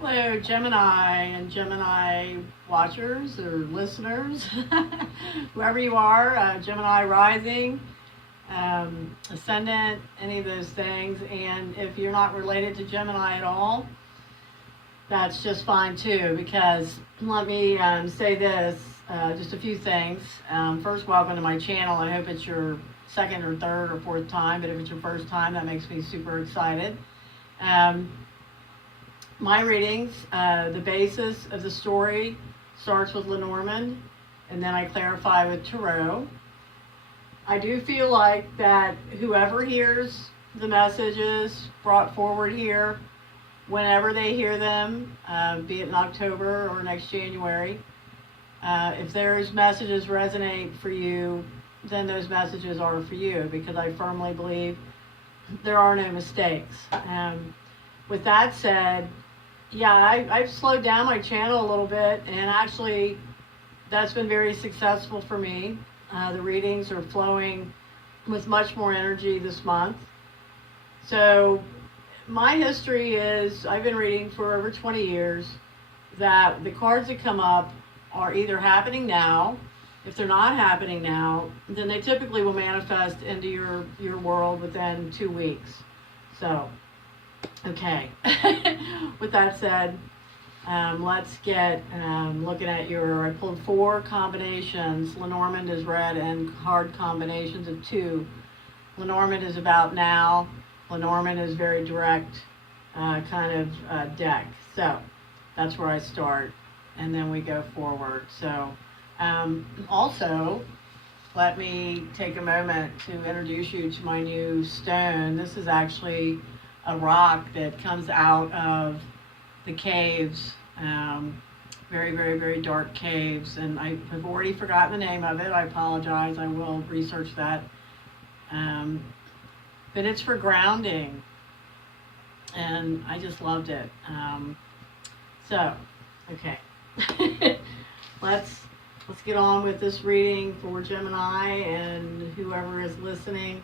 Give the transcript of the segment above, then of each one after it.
Hello, Gemini and Gemini watchers or listeners, whoever you are, Gemini rising, ascendant, any of those things. And if you're not related to Gemini at all, that's just fine too, because let me say this, just a few things. First, welcome to my channel. I hope it's your second or third or fourth time, but if it's your first time, that makes me super excited. My readings, the basis of the story starts with Lenormand, and then I clarify with Tarot. I do feel like that whoever hears the messages brought forward here, whenever they hear them, be it in October or next January, if those messages resonate for you, then those messages are for you, because I firmly believe there are no mistakes. With that said, yeah, I've slowed down my channel a little bit, and actually that's been very successful for me. The readings are flowing with much more energy this month. So my history is I've been reading for over 20 years, that the cards that come up are either happening now. If they're not happening now, then they typically will manifest into your world within 2 weeks. So okay, with that said, let's get looking at I pulled 4 combinations. Lenormand is red and hard combinations of 2. Lenormand is about now. Lenormand is very direct kind of deck. So that's where I start, and then we go forward. So also, let me take a moment to introduce you to my new stone. This is actually a rock that comes out of the caves, very, very, very dark caves, and I have already forgotten the name of it. I apologize. I will research that. But it's for grounding, and I just loved it. So, okay, let's get on with this reading for Gemini and whoever is listening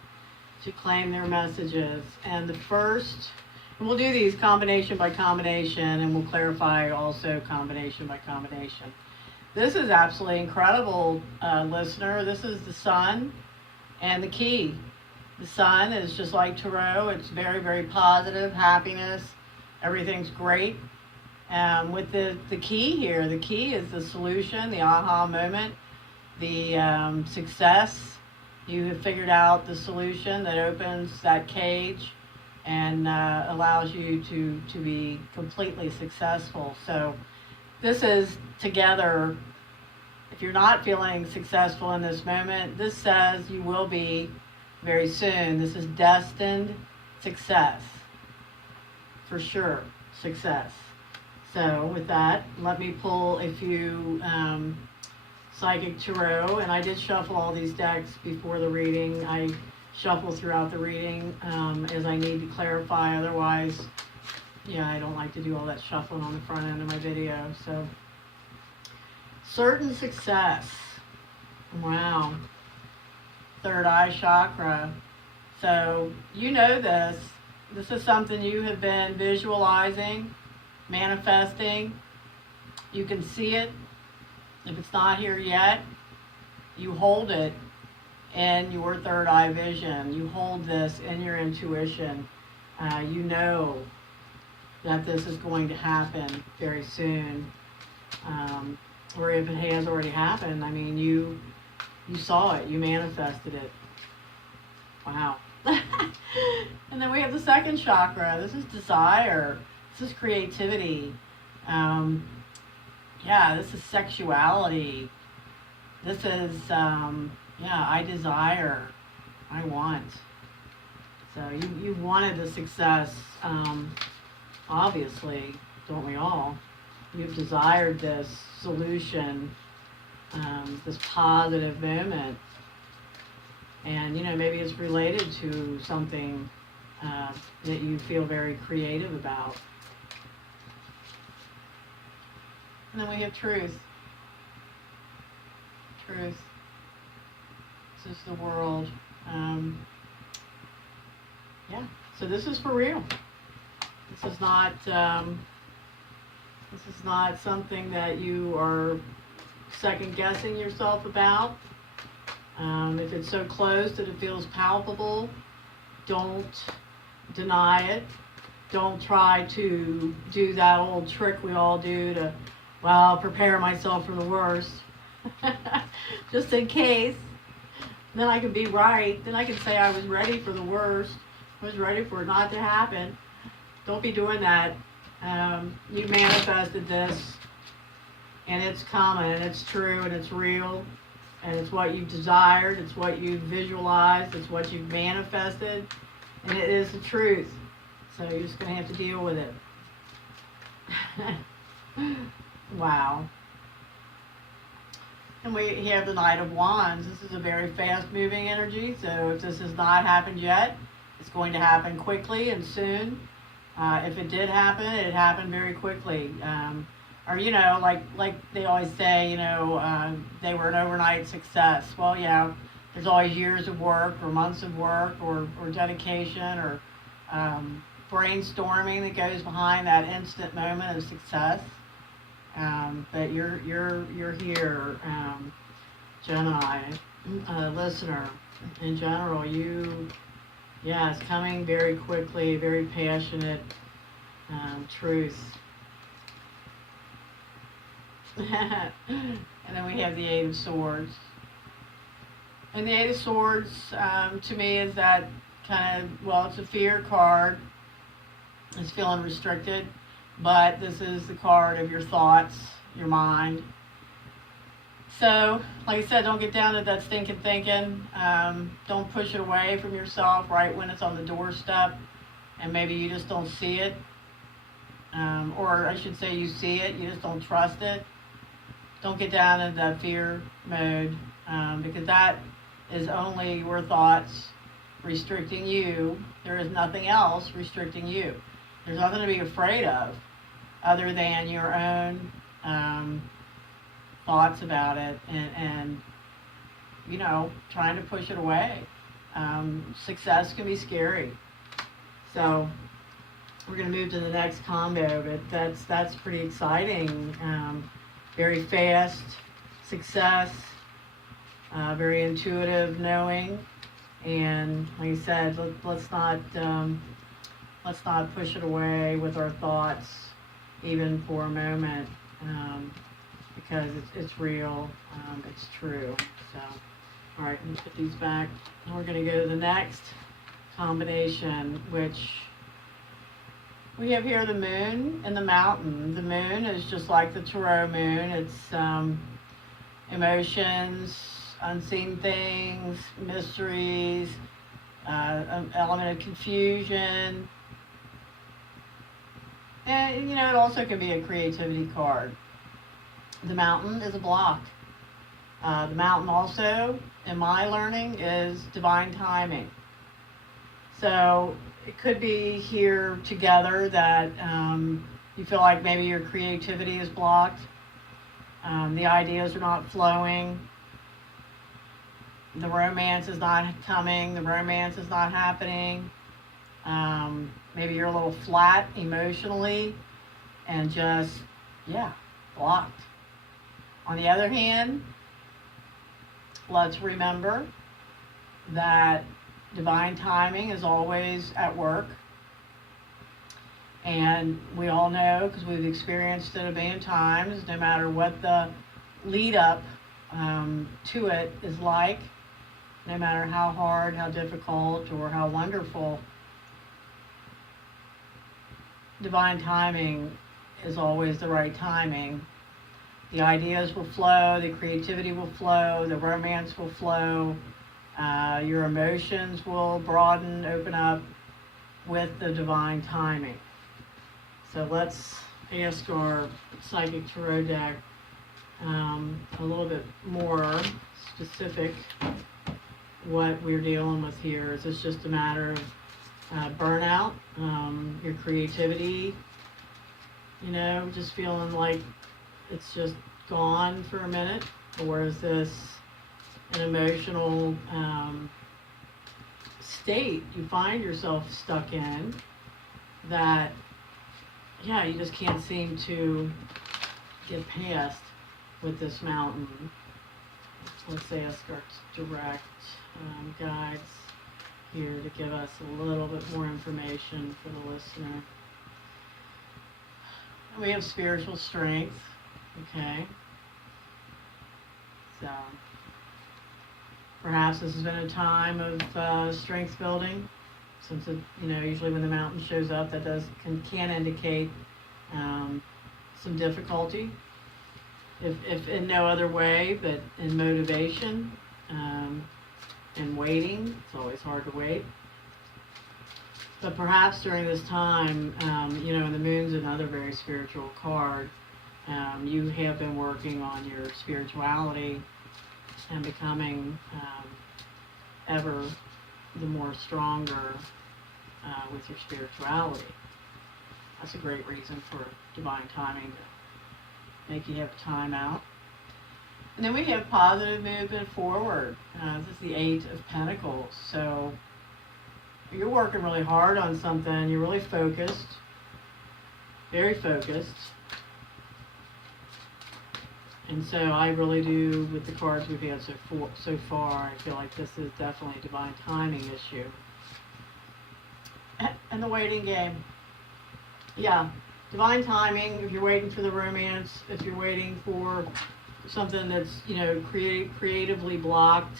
to claim their messages. And the first, and we'll do these combination by combination, and we'll clarify also combination by combination. This is absolutely incredible, listener. This is the Sun and the Key. The Sun is just like Tarot. It's very, very positive, happiness, everything's great. With the Key here, the Key is the solution, the aha moment, the success. You have figured out the solution that opens that cage and allows you to be completely successful. So this is together. If you're not feeling successful in this moment, this says you will be very soon. This is destined success. For sure, success. So with that, let me pull a few Psychic Tarot, and I did shuffle all these decks before the reading. I shuffle throughout the reading as I need to clarify. Otherwise, yeah, I don't like to do all that shuffling on the front end of my video. So, certain success. Wow. Third eye chakra. So, you know this. This is something you have been visualizing, manifesting. You can see it. If it's not here yet, you hold it in your third eye vision. You hold this in your intuition. You know that this is going to happen very soon. Or if it has already happened, I mean, you saw it, you manifested it. Wow. And then we have the second chakra. This is desire. This is creativity. yeah, this is sexuality. This is, yeah, I desire, I want. So you wanted the success, obviously, don't we all? You've desired this solution, this positive moment. And, maybe it's related to something that you feel very creative about. And then we have truth. Truth. This is the world. Yeah. So this is for real. This is not. This is not something that you are second guessing yourself about. If it's so close that it feels palpable, don't deny it. Don't try to do that old trick we all do to, well, prepare myself for the worst. Just in case. Then I can be right. Then I can say I was ready for the worst. I was ready for it not to happen. Don't be doing that. You manifested this, and it's coming, and it's true, and it's real, and it's what you desired, it's what you visualized, it's what you've manifested, and it is the truth. So you're just going to have to deal with it. Wow. And we have the Knight of Wands. This is a very fast-moving energy, so if this has not happened yet, it's going to happen quickly and soon. If it did happen, it happened very quickly. Or, like they always say, they were an overnight success. Well, yeah, there's always years of work or months of work or dedication or brainstorming that goes behind that instant moment of success. But you're here, Gemini, listener. In general, it's coming very quickly, very passionate truth. And then we have the Eight of Swords. And the Eight of Swords, to me, is that kind of, it's a fear card. It's feeling restricted. But this is the card of your thoughts, your mind. So, like I said, don't get down to that stinking thinking. Don't push it away from yourself right when it's on the doorstep and maybe you just don't see it. Or I should say you see it, you just don't trust it. Don't get down into that fear mode because that is only your thoughts restricting you. There is nothing else restricting you. There's nothing to be afraid of other than your own thoughts about it and trying to push it away. Success can be scary. So we're going to move to the next combo, but that's pretty exciting. Very fast success, very intuitive knowing, and like I said, let's not push it away with our thoughts even for a moment, because it's real, it's true. So, all right, let me put these back. And we're going to go to the next combination, which we have here the moon and the mountain. The moon is just like the tarot moon. It's emotions, unseen things, mysteries, an element of confusion. And, it also can be a creativity card. The mountain is a block. The mountain also, in my learning, is divine timing. So it could be here together that you feel like maybe your creativity is blocked. The ideas are not flowing. The romance is not coming. The romance is not happening. Maybe you're a little flat emotionally and just, blocked. On the other hand, let's remember that divine timing is always at work. And we all know, because we've experienced it a billion times, no matter what the lead up to it is like, no matter how hard, how difficult, or how wonderful, divine timing is always the right timing. The ideas will flow, the creativity will flow, the romance will flow, your emotions will broaden, open up with the divine timing. So let's ask our Psychic Tarot deck a little bit more specific what we're dealing with here. Is this just a matter of burnout, your creativity, just feeling like it's just gone for a minute? Or is this an emotional state you find yourself stuck in that, you just can't seem to get past with this mountain? Let's ask our direct guides here to give us a little bit more information for the listener. We have spiritual strength, okay? So perhaps this has been a time of strength building, since it, usually when the mountain shows up, that can indicate some difficulty, if in no other way, but in motivation and waiting. It's always hard to wait. But perhaps during this time, and the moon's another very spiritual card, you have been working on your spirituality and becoming ever the more stronger with your spirituality. That's a great reason for divine timing to make you have time out. And then we have positive movement forward. This is the Eight of Pentacles. So you're working really hard on something. You're really focused, very focused. And so I really do, with the cards we've had so far, I feel like this is definitely a divine timing issue. And the waiting game. Yeah, divine timing, if you're waiting for the romance, if you're waiting for something that's, creatively blocked.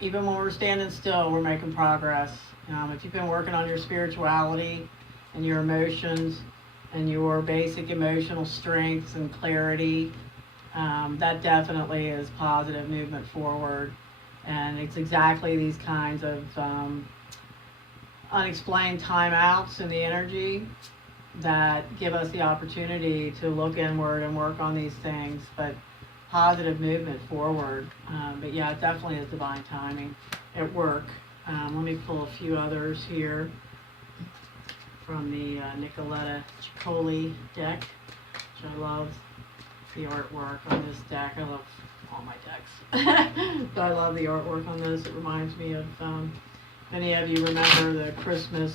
Even when we're standing still, we're making progress. If you've been working on your spirituality and your emotions and your basic emotional strengths and clarity, that definitely is positive movement forward. And it's exactly these kinds of unexplained timeouts in the energy that give us the opportunity to look inward and work on these things, but positive movement forward. But yeah, it definitely is divine timing at work. Let me pull a few others here from the Nicoletta Ciccoli deck, which I love the artwork on this deck. I love all my decks, but I love the artwork on this. It reminds me of, many of you remember the Christmas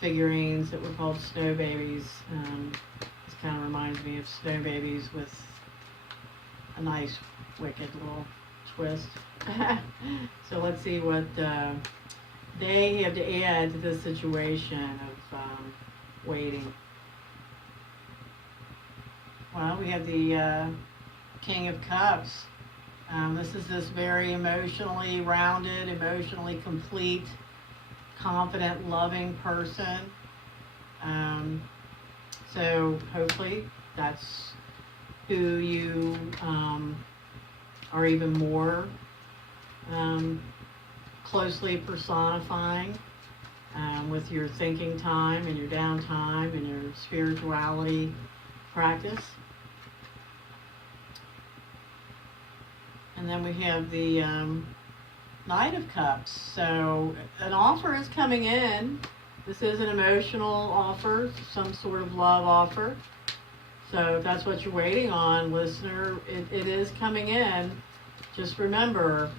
figurines that were called snow babies. This kind of reminds me of snow babies with a nice, wicked little twist. So let's see what they have to add to this situation of waiting. Well, we have the King of Cups. This is this very emotionally rounded, emotionally complete, confident, loving person. So hopefully that's who you are even more closely personifying with your thinking time and your downtime and your spirituality practice. And then we have the Knight of Cups. So an offer is coming in. This is an emotional offer, some sort of love offer. So if that's what you're waiting on, listener, it is coming in. Just remember,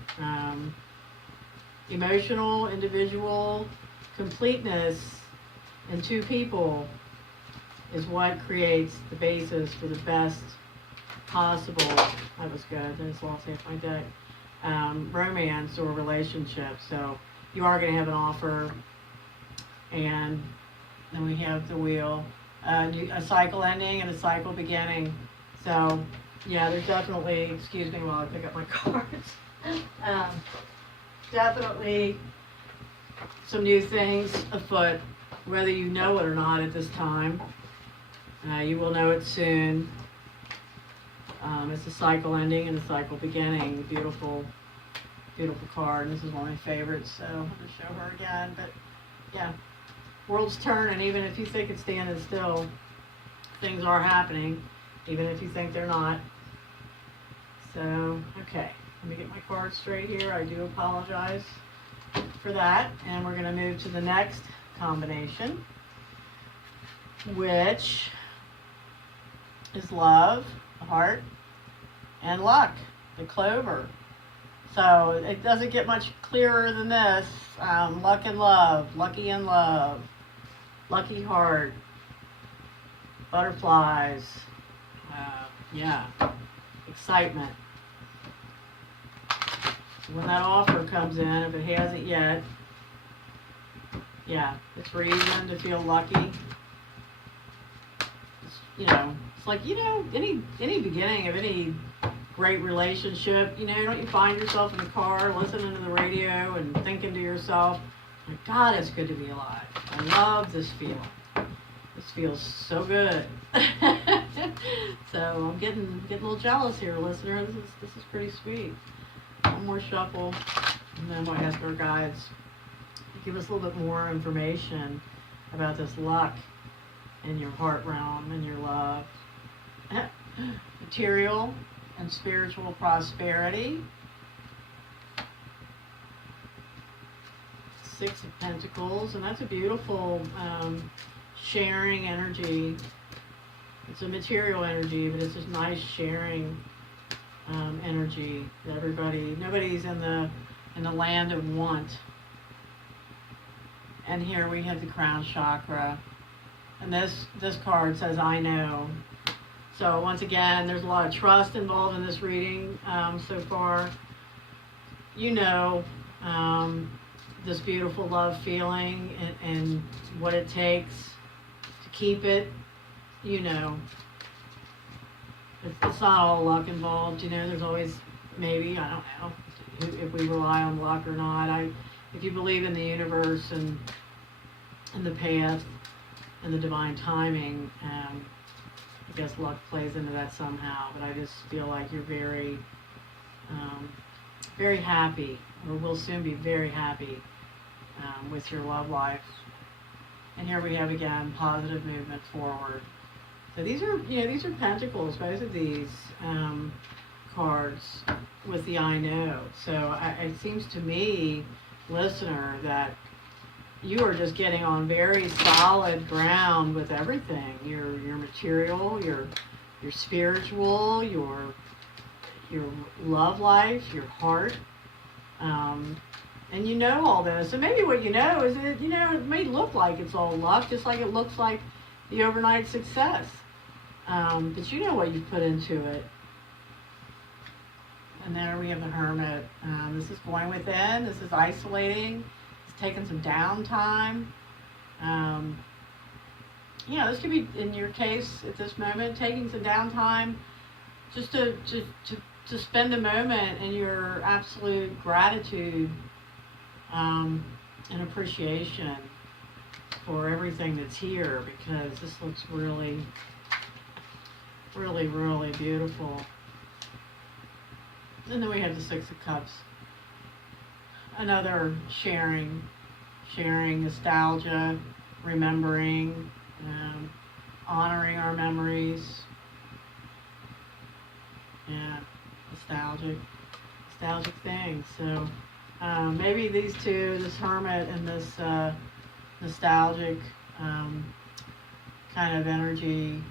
emotional, individual completeness in two people is what creates the basis for the best possible, that was good, I just lost half my deck, romance or relationship. So you are going to have an offer, and then we have the wheel, a cycle ending and a cycle beginning. So yeah, there's definitely, excuse me while I pick up my cards, definitely some new things afoot, whether you know it or not at this time. You will know it soon. It's a cycle ending and a cycle beginning. Beautiful, beautiful card. This is one of my favorites, so I'll just show her again. But yeah, world's turning. Even if you think it's standing still, things are happening, even if you think they're not. So, okay, let me get my card straight here. I do apologize for that. And we're going to move to the next combination, which is love, the heart, and luck, the clover. So it doesn't get much clearer than this. Luck and love, lucky and love, lucky heart, butterflies, yeah, excitement. So when that offer comes in, if it hasn't yet, yeah, it's reason to feel lucky. It's like, any beginning of any great relationship, don't you find yourself in the car listening to the radio and thinking to yourself, my God, it's good to be alive. I love this feeling. This feels so good. So I'm getting a little jealous here, listener. This is pretty sweet. One more shuffle, and then we'll ask our guides to give us a little bit more information about this luck in your heart realm and your love. Material and spiritual prosperity. Six of Pentacles, and that's a beautiful sharing energy. It's a material energy, but it's just nice sharing energy. Nobody's in the land of want. And here we have the crown chakra, and this card says, I know. So once again, there's a lot of trust involved in this reading so far. This beautiful love feeling and what it takes to keep it. It's not all luck involved. There's always maybe, I don't know if we rely on luck or not. If you believe in the universe and the path and the divine timing, I guess luck plays into that somehow, but I just feel like you're very, very happy, or will soon be very happy with your love life. And here we have again positive movement forward. So these are pentacles, both of these cards with the I know. So it seems to me, listener, that you are just getting on very solid ground with everything. Your material, your spiritual, your love life, your heart, and all this. And maybe what is it may look like it's all luck, just like it looks like the overnight success. But you know what you've put into it. And there we have the Hermit. This is going within. This is isolating. Taking some downtime. This could be, in your case at this moment, taking some downtime just to spend a moment in your absolute gratitude and appreciation for everything that's here, because this looks really, really, really beautiful. And then we have the Six of Cups. Another sharing, nostalgia, remembering, honoring our memories. Yeah, nostalgic things. So maybe these two, this Hermit and this nostalgic kind of energy.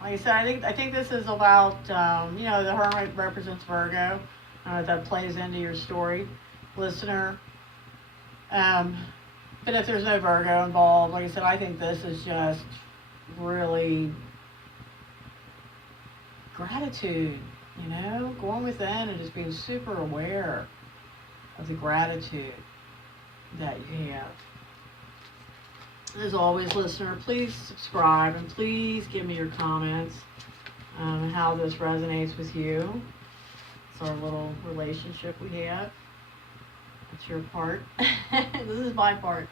Like I said, I think this is about the Hermit represents Virgo. That plays into your story, listener. But if there's no Virgo involved, like I said, I think this is just really gratitude, going within and just being super aware of the gratitude that you have. As always, listener, please subscribe and please give me your comments and how this resonates with you. It's our little relationship we have. It's your part. This is my part.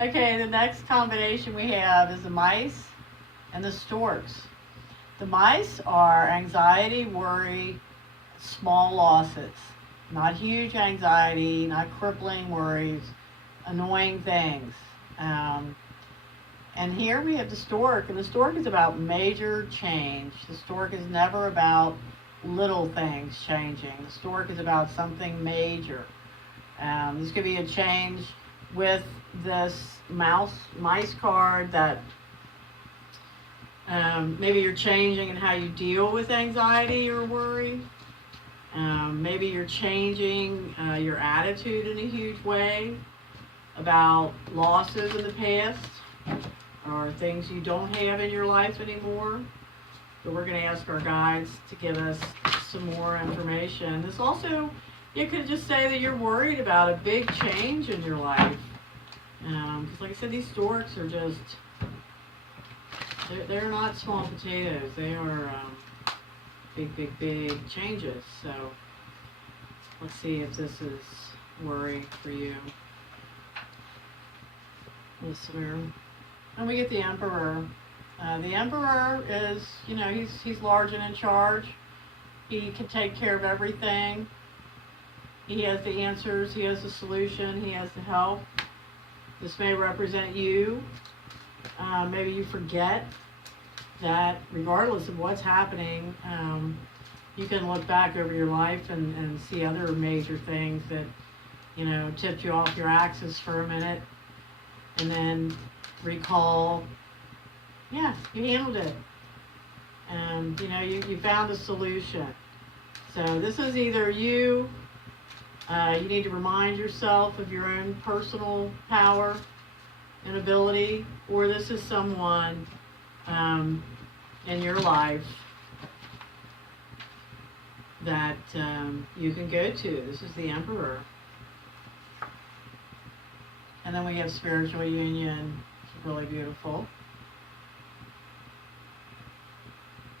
Okay, the next combination we have is the Mice And the storks. The mice are anxiety, worry, small losses. Not huge anxiety, not crippling worries, annoying things. And here we have the stork, and the stork is about major change. The stork is never about little things changing. The stork is about something major. This could be a change with this mice card that maybe you're changing in how you deal with anxiety or worry. Maybe you're changing your attitude in a huge way about losses in the past or things you don't have in your life anymore. So we're going to ask our guides to give us some more information. This also, you could just say that you're worried about a big change in your life. Because like I said, these storks are just, they're not small potatoes. They are big changes. So let's see if this is worry for you, listener. And we get the Emperor. The Emperor is, he's large and in charge. He can take care of everything. He has the answers. He has the solution. He has the help. This may represent you. Maybe you forget that regardless of what's happening, you can look back over your life and see other major things that, tipped you off your axis for a minute, and then recall, yeah, you handled it. And, you found a solution. So this is either you need to remind yourself of your own personal power and ability, or this is someone in your life that you can go to. This is the Emperor. And then we have spiritual union, which is really beautiful.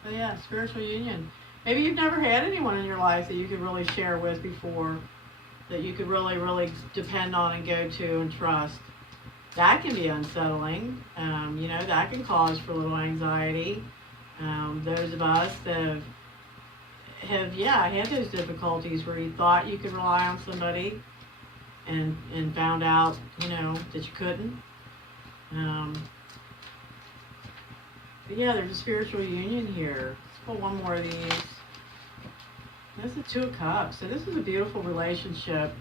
But yeah, spiritual union. Maybe you've never had anyone in your life that you could really share with before, that you could really depend on and go to and trust. That can be unsettling. That can cause for a little anxiety. Those of us that have had those difficulties where you thought you could rely on somebody and found out, that you couldn't. But yeah, there's a spiritual union here. Let's pull one more of these. This is the Two of Cups. So this is a beautiful relationship.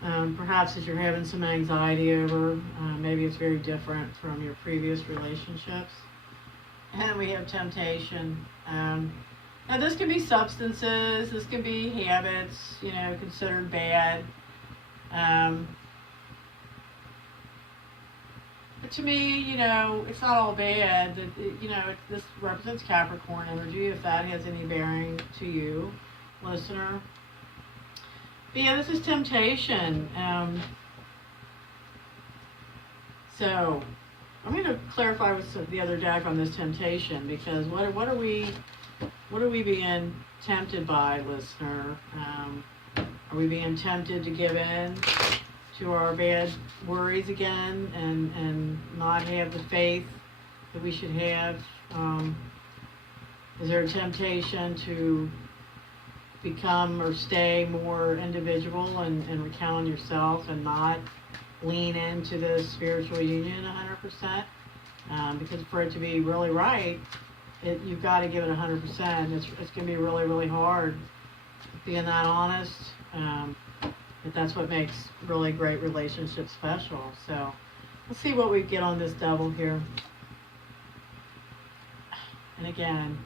Perhaps as you're having some anxiety over, maybe it's very different from your previous relationships. And we have temptation. Now this can be substances, this can be habits, considered bad. But to me, it's not all bad. This represents Capricorn energy, if that has any bearing to you, listener. But yeah, this is temptation. So I'm going to clarify with the other deck on this temptation, because what are we being tempted by, listener? Are we being tempted to give in to our bad worries again and not have the faith that we should have? Is there a temptation to become or stay more individual and recount on yourself and not lean into this spiritual union 100%? Because for it to be really right, you've got to give it 100%. It's going to be really hard being that honest. But that's what makes really great relationships special. So let's see what we get on this double here. And again,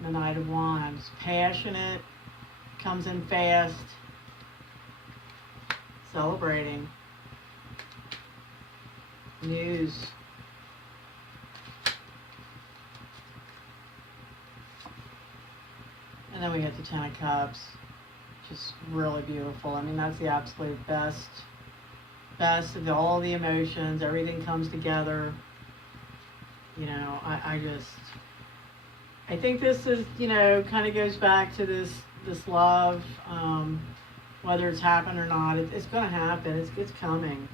the Knight of Wands, passionate, comes in fast, celebrating, news. And then we get the Ten of Cups, just really beautiful. I mean, that's the absolute best of all the emotions. Everything comes together. I think this is, kind of goes back to this love, whether it's happened or not. It's going to happen. It's coming.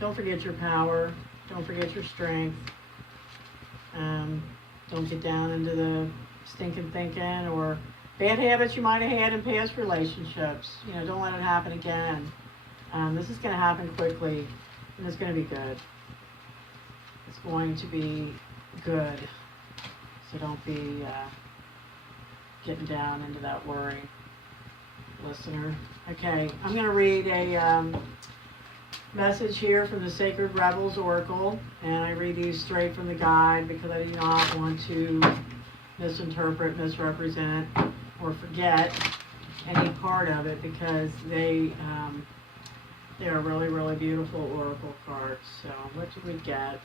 Don't forget your power. Don't forget your strength. Don't get down into the stinking thinking or bad habits you might have had in past relationships. Don't let it happen again. This is going to happen quickly, and it's going to be good. It's going to be good. So don't be getting down into that worry, listener. Okay, I'm going to read a message here from the Sacred Rebels Oracle, and I read these straight from the guide because I do not want to misinterpret, misrepresent, or forget any part of it because they are really, really beautiful oracle cards. So what do we get?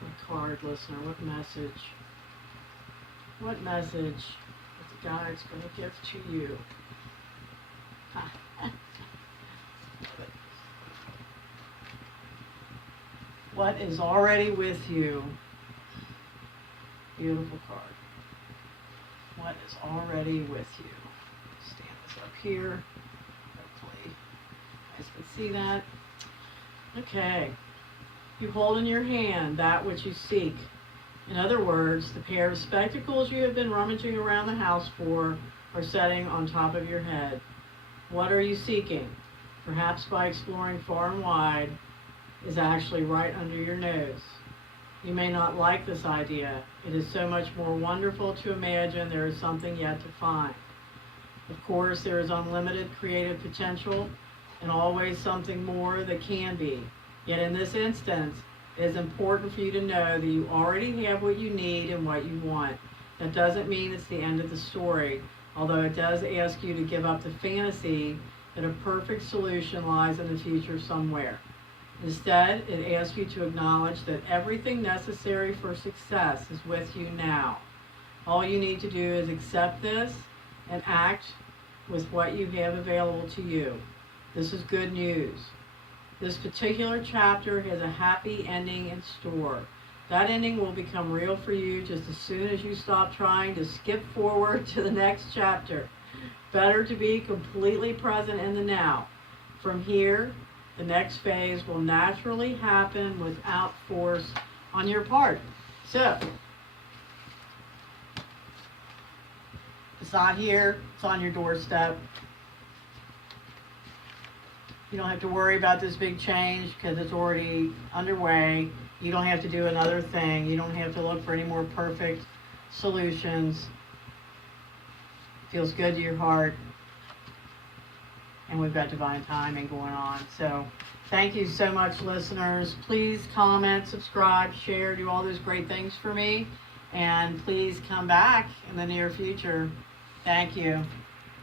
What card, listener? What message? What message is the guide's going to give to you? What is already with you? Beautiful card. What is already with you? Stand this up here. Hopefully you guys can see that. Okay. You hold in your hand that which you seek. In other words, the pair of spectacles you have been rummaging around the house for are setting on top of your head. What are you seeking? Perhaps by exploring far and wide, is actually right under your nose. You may not like this idea. It is so much more wonderful to imagine there is something yet to find. Of course, there is unlimited creative potential and always something more that can be. Yet in this instance, it is important for you to know that you already have what you need and what you want. That doesn't mean it's the end of the story, although it does ask you to give up the fantasy that a perfect solution lies in the future somewhere. Instead, it asks you to acknowledge that everything necessary for success is with you now. All you need to do is accept this and act with what you have available to you. This is good news. This particular chapter has a happy ending in store. That ending will become real for you just as soon as you stop trying to skip forward to the next chapter. Better to be completely present in the now. From here, the next phase will naturally happen without force on your part. So, it's not here, it's on your doorstep. You don't have to worry about this big change because it's already underway. You don't have to do another thing. You don't have to look for any more perfect solutions. It feels good to your heart. And we've got divine timing going on. So thank you so much, listeners. Please comment, subscribe, share, do all those great things for me. And please come back in the near future. Thank you.